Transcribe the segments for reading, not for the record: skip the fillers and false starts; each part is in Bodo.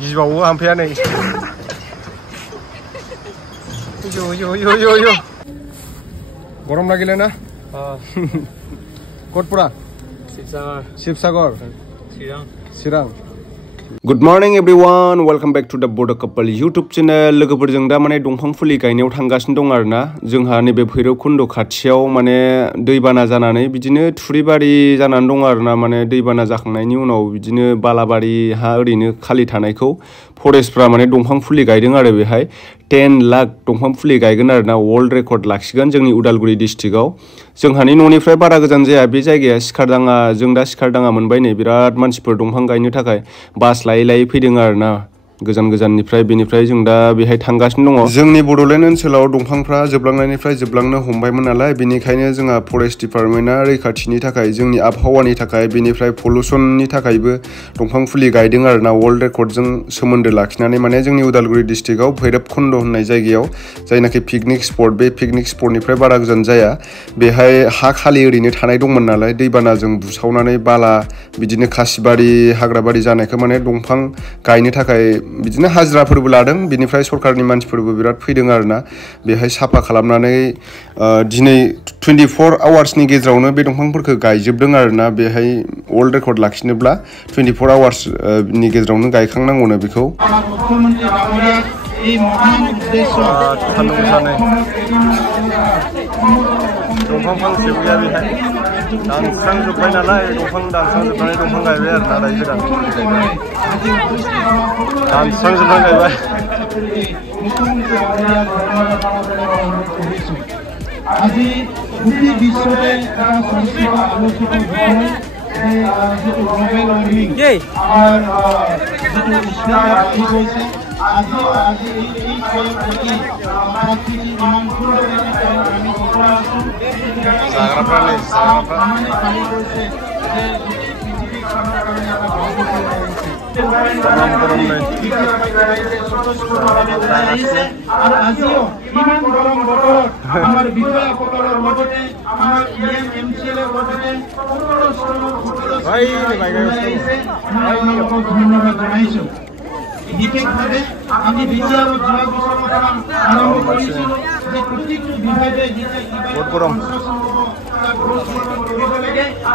गिबावो हामफैया नै गरम लागिले ना कोटपुरा शिवसागर चिरां Good morning everyone, welcome back to the Bodo couple YouTube channel. लोगोफोरजों दा माने दंफां फुलि गायनायाव थांगासिनो दं आरोना जोंहा नैबे भैरबकुन्द खाथियाव माने दैबाना जानानै बिदिनो थुरिबारि जानानै दं आरोना माने दैबाना जाखांनायनि उनाव बिदिनो बालाबारि हा ओरैनो खालि थानायखौ फरेस्टफ्रा माने दंफां फुलि गायदों आरो बेहाय 10 लाख दंफां फुलि गायगोन आरोना वर्ल्ड रेकर्ड लाखिगोन जोंनि उदालगुरि डिस्ट्रिक्टआव जोंहानि न'निफ्राय बारा गोजान जाया बे जायगाया सिखारदाङा जों दा सिखारदाङा मोनबाय नै बिराद मानसिफोर दंफां गायनो थाखाय बास लायै फैदों आरोना गोजान गोजाननिफ्राय बेनिफ्राय जों दा बेहाय थांगासिनो दङ जोंनि बड'लेण्ड ओनसोलाव दंफांफ्रा जोबलांनायनिफ्राय जोबलांनो हमबायमोन नालाय बेनिखायनो जोंहा फरेस्ट डिपार्टमेन्टआ रैखाथिनि थाखाय जोंनि आबहावानि थाखाय बेनिफ्राय पलुसननि थाखायबो दंफां फुलि गायदों आरोना वर्ल्ड रेकर्डजों सोमोन्दो लाखिनानै माने जोंनि उदालगुरि डिस्ट्रिक्टआव भैरबकुन्द होननाय जायगायाव जायनाखि पिकनिक स्पट बे पिकनिक स्पटनिफ्राय बारा गोजान जाया बेहाय हा खालि ओरैनो थानाय दंमोन नालाय दैबानाजों बुसावनानै बाला बिदिनो खासिबारि हाग्राबारि जानायखौ माने दंफां गायनो थाखाय बिदिनो हाजिराफोरबो लादों बिनिफ्राय सरकारनि मानसिफोरबो बिराद फैदों आरोना बेहाय साफा खालामनानै दिनै 24 आवार्सनि गेजेरावनो बे दंफांफोरखौ गायजोबदों आरोना बेहाय वर्ल्ड रेकर्ड लाखिनोब्ला 24 आवार्सनि गेजेरावनो गायखांनांगौनो बेखौ दंफां फांसे गैया बेहाय दानस्रांजोब्बाय नालाय दंफां दानस्रांजोबनानै दंफां गायबाय आरो ना दायो गोदान दानस्रांजोबनानै गायबाय আজি গোটেই বিশ্বতে এটা সংস্কৃত আলোচিত হয় যেটো গ্লোবেল ওয়ার্মিং যেটো ইছলামত আহি গৈছে আজি এই প্ৰতি প্ৰাকৃতিক ইমান সুন্দৰ আমি সকলো আছো মানে পাই গৈছে যে পৃথিৱীখনৰ কাৰণে এটা আর আজিও ইমান গরম বতর আমার বিধায়কসকলৰ লগতে আমার এমসিএল এর লগতে ধন্যবাদ জানাইছো বিশেষভাৱে আমি বিচাৰত যোৱা বছৰৰ পৰা আৰম্ভ কৰিছিলো যে প্ৰত্যেকটো বিভাগে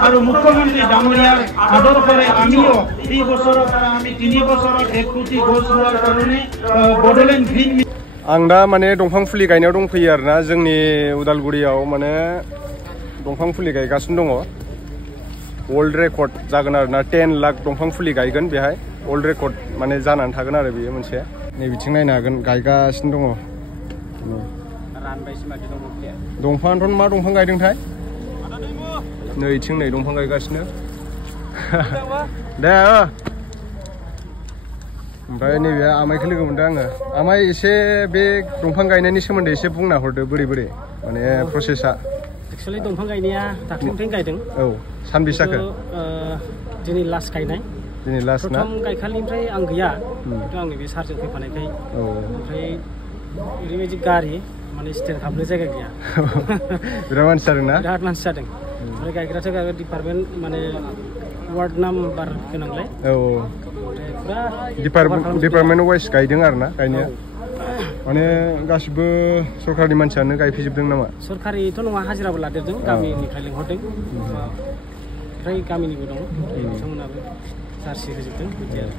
আৰু মুখ্যমন্ত্ৰী ডাঙৰীয়াৰ আদৰ্শৰে আমিও এই বছৰৰ পৰা আমি 3 বছৰত 1 কোটি গছ ৰোৱাৰ কাৰণে বডলেণ্ড গ্ৰীণ आं दा माने दंफां फुलि गायनायाव दंफैयो आरोना जोंनि उदालगुरियाव माने दंफां फुलि गायगासिनो दङ वर्ल्ड रेकर्ड जागोन आरोना 10 लाख दंफां फुलि गायगोन बेहाय वर्ल्ड रेकर्ड माने जानानै थागोन आरो बेयो मोनसे नै बिथिं नायनो हागोन गायगासिनो दङ दंफांथ' मा दंफां गायदोंथाय नै इथिं नै दंफां गायगासिनो दे ओमफ्राय नैबे आमाइखौ लोगो मोनदों आङो आमाइ एसे बे दंफां गायनायनि सोमोन्दै एसे बुंना हरदो बोरै माने प्रसेसा एक्चुअली दंफां गायनाया दाख्लैनिफ्रायनो गायदों औ सानबेसे जाखो दिनै लास्ट गायनाय दिनै लास्ट ना प्रथम गायखालिनिफ्राय आं गैया खिन्थु आंनि बे सारजों फैफानायखाय ओमफ्राय ओरैबायदि गारि माने स्टेन्ड खालामनो जायगा गैया बिराद मानसि जादों ना बिराद मानसि जादों ओमफ्राय गायग्राथ' गायग्रा डिपार्टमेन्ट माने वार्ड नाम्बार गोनांलाय औ डिपार्टमेन्ट वाइज गायदों आरोना गायनाया माने गासिबो सरकारनि मानसियानो गायफैजोबदों नामा सरकारिथ' नङा हाजिराबो लादेरदों गामिनिफ्राय लिंहरदों ओमफ्राय गामिनिबो दं बिथांमोनाबो जार्सि होजोबदों बिदि आरो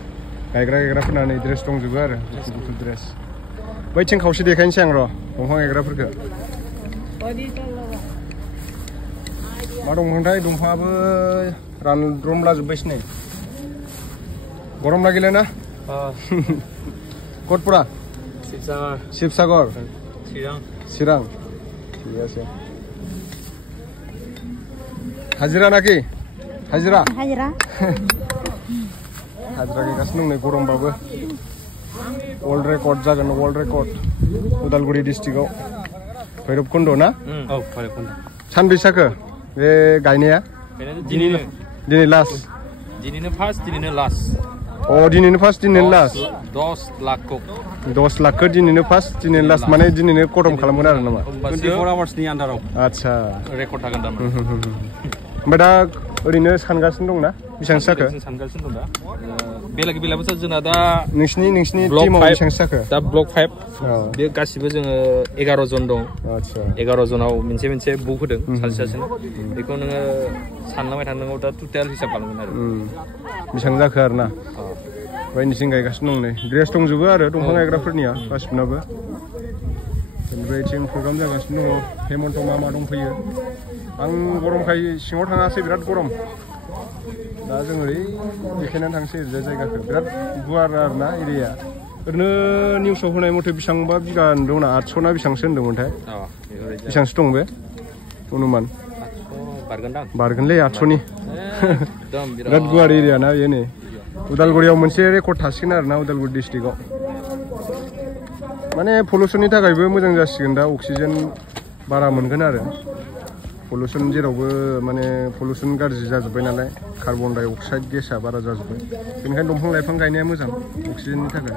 गायग्राफोरना नै ड्रेस दंजोबो आरो गुफुर ड्रेस बैथिं खावसे देखायनोसै आं र' दंफां गायग्राफोरखौ मा दंफांथाय दंफाङाबो रानद्रमलाजोब्बायसो नै गरम लागिले ना कोटपुरा शिवसागर चिरां ঠিক আছে हाजिरा नाকি हाजिरा गायगासिनो दं नै गरमबाबो वर्ल्ड रेकर्ड जागोन वर्ल्ड रेकर्ड उदालगुरि डिस्ट्रिक्टआव भैरबकुन्द ना औ भैरबकुन्द सानबेसे जाखो बे गायनाया दिनै लास्ट दिनैनो फार्स्ट दिनैनो लास्ट दिनैनो फार्स्ट दिनैनो लास्ट 10 लाखखौ दिनैनो फार्स्ट दिनैनो लास्ट माने दिनैनो खतम खालामगोन आरो नामा 24 आवार्सनि आन्दाराव आच्छा रेकर्ड थागोन दा ओमफ्राय दा ओरैनो सानगासिनो दंना बेसेबां जाखो सानगासिनो दं दा बेलेग बेलेगबो जोंना दा नोंसिनि टीमाव बेसेबां जाखो दा ब्लक 5 बे गासिबो जोङो 11 जन दं आच्छा 11 जनाव मोनसे बुक होदों सानसेयावनो बेखौ नोङो सानलांबाय थानांगौ दा टटेल हिसाब खालामगोन आरो बेसेबां जाखो आरोना ओमफ्राय नोंसिनि गायगासिनो दं नै ड्रेस दंजोबो आरो दंफां गायग्राफोरनिया गासिबनाबो ओमफ्राय थिं प्रग्राम जागासिनो दङ हेमन्त मा दंफैयो आं गरमखाय सिङाव थाङासै बिराद गरम दा जों ओरै देखायनानै थांसै ओरैजाय जायगाखौ बिराद गुवार आरोना एरिया ओरैनो निउसाव होनाय मथे बेसेबांबा बिगा होनदोंना 800 ना बेसेबांसो होनदोंमोनथाय बेसेबांसो दं बे अनुमान बारगोनलै 800नि बिराद गुवार एरिया ना बेयो नै उदालगुरियाव मोनसे रेकर्ड थासिगोन आरोना उदालगुरि डिस्ट्रिक्टआव माने पलुसननि थाखायबो मोजां जासिगोन दा अक्सिजेन बारा मोनगोन आरो पलुसन जेरावबो माने पलुसन गाज्रि जाजोब्बाय नालाय कार्बन डाइ अक्साइड गेसआ बारा जाजोब्बाय बेनिखायनो दंफां लाइफां गायनाया मोजां अक्सिजेननि थाखाय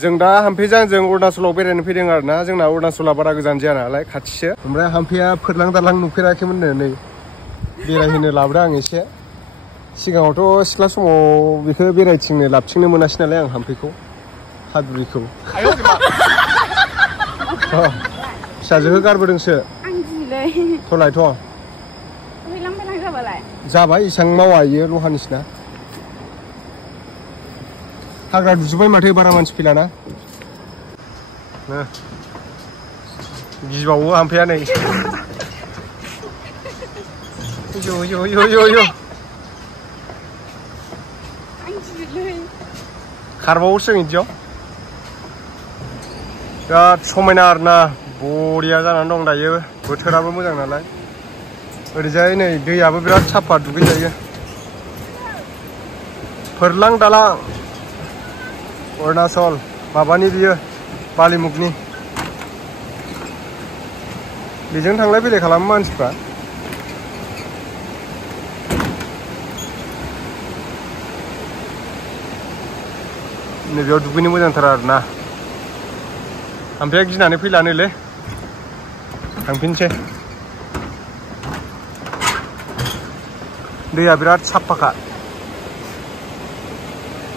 जों दा हाम्फेजों अरुणाचलाव बेरायनो फैदों आरोना जोंना अरुणाचला बारा गोजान जाया नालाय खाथिसो ओमफ्राय हाम्फेया फोरलां दारलां नुफेराखैमोननो नै बेरायहोनो लाबोदों आं एसे सिगाङावथ' सिख्ला समाव बेखौ बेरायथिंनो लाबथिंनो मोनासै नालाय आं हाम्फेखौ हादुरिखौ फिसाजोखौ गारबोदोंसो थलायथ' जाबाय इसेबां मावा इयो लहानिसना हाग्रा दुजोब्बाय माथो बारा मानसि फैलाना गिबावो हाम्फेया नै खारबावोसो बिदियाव बिराद समायना आरोना बरिया जानानै दं दायो बोथोराबो मोजां नालाय ओरैजाय नै दैयाबो बिराद साफा दुगैजायो फोरलां दालां अरुणाचल माबानि बियो बालिमुगनि बेजों थांलाय फैलाय खालामो मानसिफ्रा नैबेयाव दुगैनो मोजांथार आरोना हाम्फेया गिनानै फैलानोलै थांफिनसै दैया बिराद साफाखा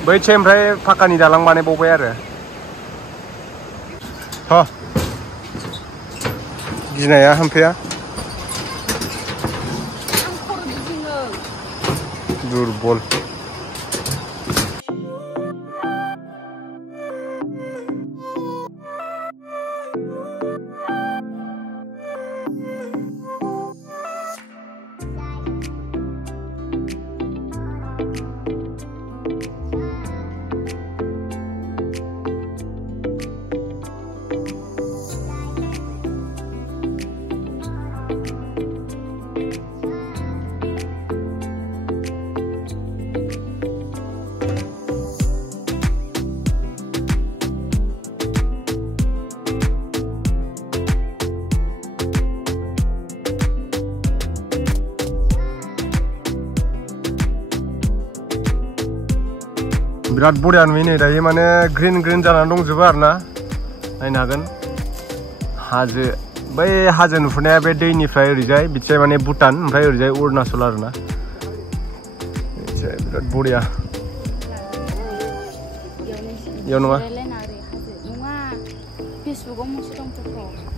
बैसे ओमफ्राय फाकानि दालां बानायबावबाय आरो गिनाया हाम्फेया दुरबल बिराद बरिया नुयो नै दायो माने ग्रीन ग्रीन जानानै दंजोबो आरोना नायनो हागोन हाजो बै हाजो नुहुरनाया बे दैनिफ्राय ओरैजाय बिथिंजाय माने भुटान ओमफ्राय ओरैजाय अरुणाचल आरोना बिराद बरिया इयाव नङा फेसबुकआव मोनसे दं